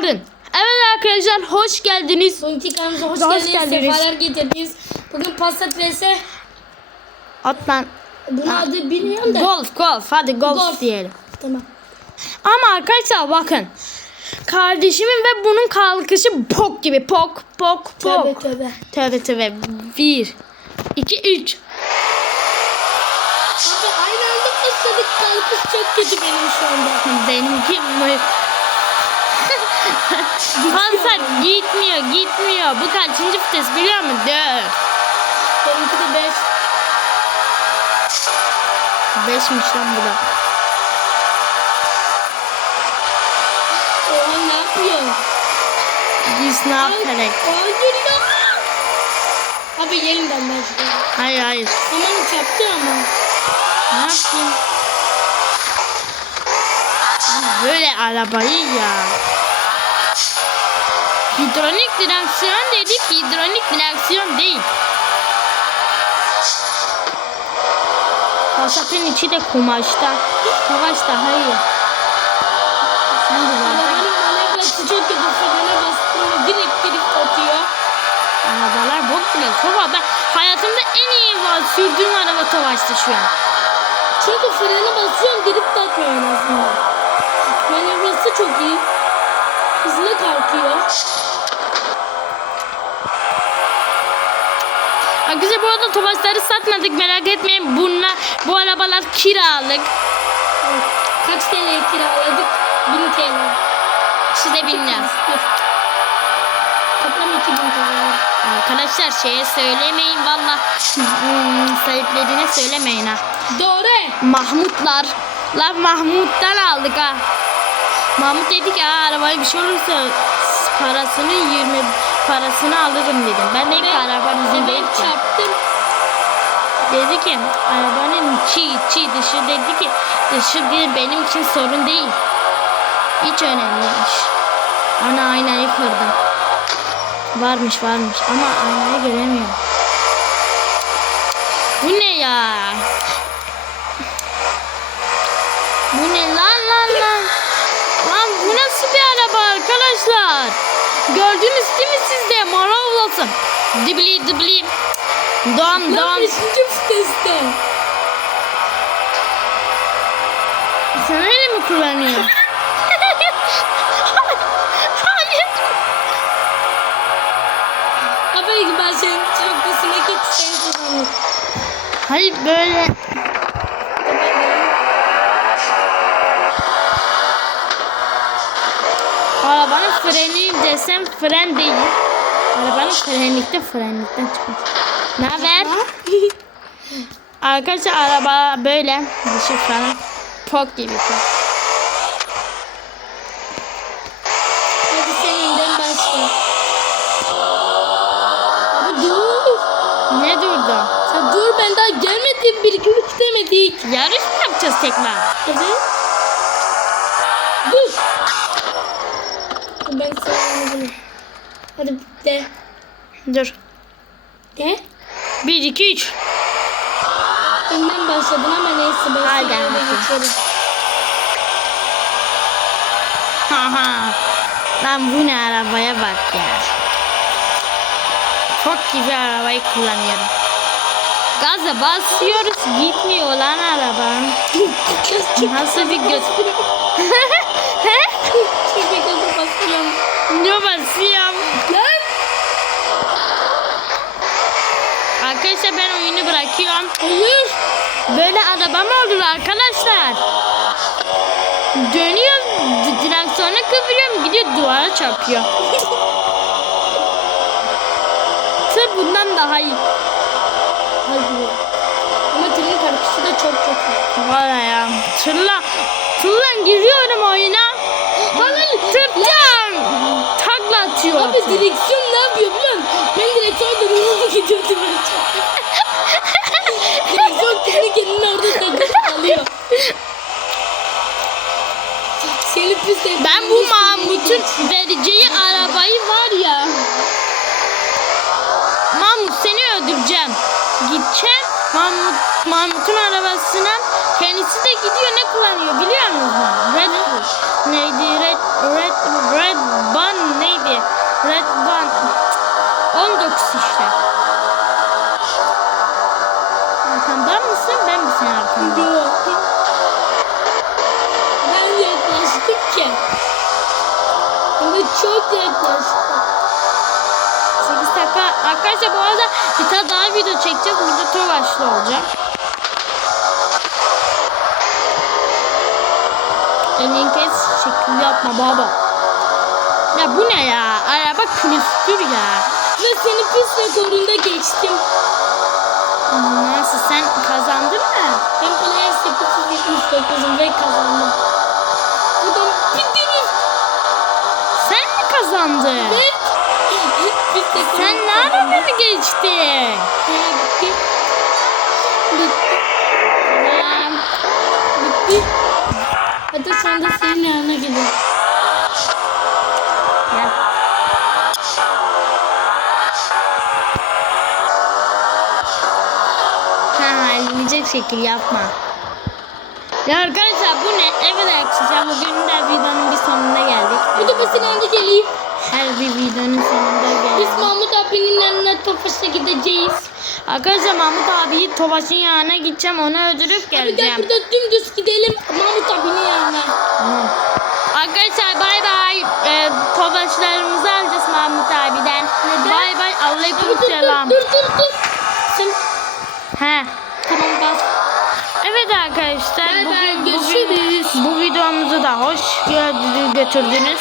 Jordan. Evet arkadaşlar hoş geldiniz. Kanalımıza hoş, Hoş geldiniz. geldiniz. Sefalar getirdiniz. Bugün Passat vs. Atlan. Bunun adı bilmiyorum da. Golf golf hadi golf, Golf. diyelim. Tamam. Ama arkadaşlar bakın. Kardeşimin ve bunun kalkışı pok gibi pok pok pok. Tövbe tövbe. Tövbe tövbe. Bir, iki, üç. Abi aynı anda. Kalkış çok kötü benim şu anda. Benimki mi? Hansar gitmiyor gitmiyor. Bu kaçıncı vites biliyor musun? Dört. Benimki de 5. Beşmiş lan bu da. Oha ne yapıyor? Biz ne yaparak? Hayır ya. Abi yeniden başlıyor. Hayır hayır. Aman çarptı ama. Ne yapayım? Böyle arabayı ya. Hidrolik direksiyon dedik. Hidrolik direksiyon değil. Passat'ın içi de kumaşta. Kumaşta hayır. Sen de zaten Arabanın manevrası çok kötü. Frene bastığında direkt drift atıyor. arabalar bok bile. Tova ben hayatımda en iyi var sürdüğüm araba Tovaş'ta şu an. Çünkü frene basıyorsun drift atmıyor en azından. Manevrası çok iyi. Hızlı kalkıyor. Arkadaşlar bu arada Tofaşları satmadık merak etmeyin. Bunlar, bu arabalar kiralık. Kaç TL'ye kiraladık? 1000 TL. Size bilmem. Toplam 2000 TL. Arkadaşlar şeye söylemeyin valla. Hmm, sahiplerine söylemeyin ha. Doğru. Mahmutlar. La Mahmut'tan aldık ha. Mahmut dedi ki "Aa, arabaya bir şey olursa parasını 20 parasını alırım dedim. Ben dedim ki araba bizim değil Ben çarptım. Dedi ki arabanın içi içi dışı dedi ki dışı değil, benim için sorun değil. Hiç önemliymiş. Ana aynayı kırdım. Varmış varmış ama aynayı göremiyorum. Bu ne ya? Bu ne lan lan lan? Lan bu nasıl bir araba arkadaşlar? Gördünüz değil mi siz de? Moral olsun. Dibli dibli. Lan dom. 5. viteste. Sen öyle mi kullanıyorsun? Hayır. Abi ben senin sen kazanır. Hayır böyle. Arabanın freni desem fren değil. Arabanın frenlikte frenlikten çıkmış. Ne haber? Arkadaşlar araba böyle dışı falan pok gibi. Hadi sen önden başla. Abi dur. Ne durdu? Sen dur ben daha gelmedim. Bir iki demedik. Yarış mı yapacağız tekrar? Evet. Dur. Hadi de. Dur. De. 1 2 3. Önden başladın ama neyse ben Hadi geçerim. Haha. Lan bu ne arabaya bak ya. Çok gibi arabayı kullanıyorum. Gaza basıyoruz gitmiyor lan araba. Nasıl bir göz? Ne basıyorum? Arkadaşlar ben oyunu bırakıyorum. Hayır. Böyle araba mı olur arkadaşlar? Dönüyor d- direksiyonu kıvırıyorum gidiyor duvara çarpıyor. Tır bundan daha iyi. Hadi. Ama tırın karışısı da çok çok iyi. Valla ya. Tırla, tırla giriyorum oyuna. Hayır. Tırcan. Takla atıyor. Abi direksiyon götüme Direksiyon kendi kendine orada takılıp kalıyor. Seni pis Ben bu Mahmut'un vereceği arabayı var ya. Mahmut seni öldüreceğim. Gideceğim Mahmut Mahmut'un arabasına kendisi de gidiyor ne kullanıyor biliyor musun? Red neydi? Red Red Red Bun neydi? Red Bun 19 işte. Çok yaklaştı. 8 dakika. Arkadaşlar bu arada bir tane daha video çekeceğiz. Burada Tovaşlı olacak. Elin kes şekil yapma baba. Ya bu ne ya? Araba külüstür ya. Ve senin pis rekorunda geçtim. Nasıl sen kazandın mı? Ben player 879'um ve kazandım. Rekorum Sen ne ara beni geçtin? Hadi sen de senin yanına gidin. Gel. Ha elinecek şekil yapma. Ya arkadaşlar bu ne? Evet arkadaşlar bugün de videonun bir sonuna geldik. Bu da senin yanına geleyim. Her bir videonun sonunda Biz geldik. Mahmut abinin yanına Tofaş'a gideceğiz. Arkadaşlar Mahmut abi Tobaş'ın yanına gideceğim onu öldürüp Abi gel geleceğim. burada dümdüz gidelim Mahmut abinin yanına. Tamam. Arkadaşlar bay bay. Ee, Tobaşlarımızı alacağız Mahmut abiden. Neden? Bay bay. Aleyküm dur dur selam. dur dur dur. Sen He. tamam bas. Evet arkadaşlar Bay bugün, bugün bu videomuzu da hoş gördünüz, götürdünüz.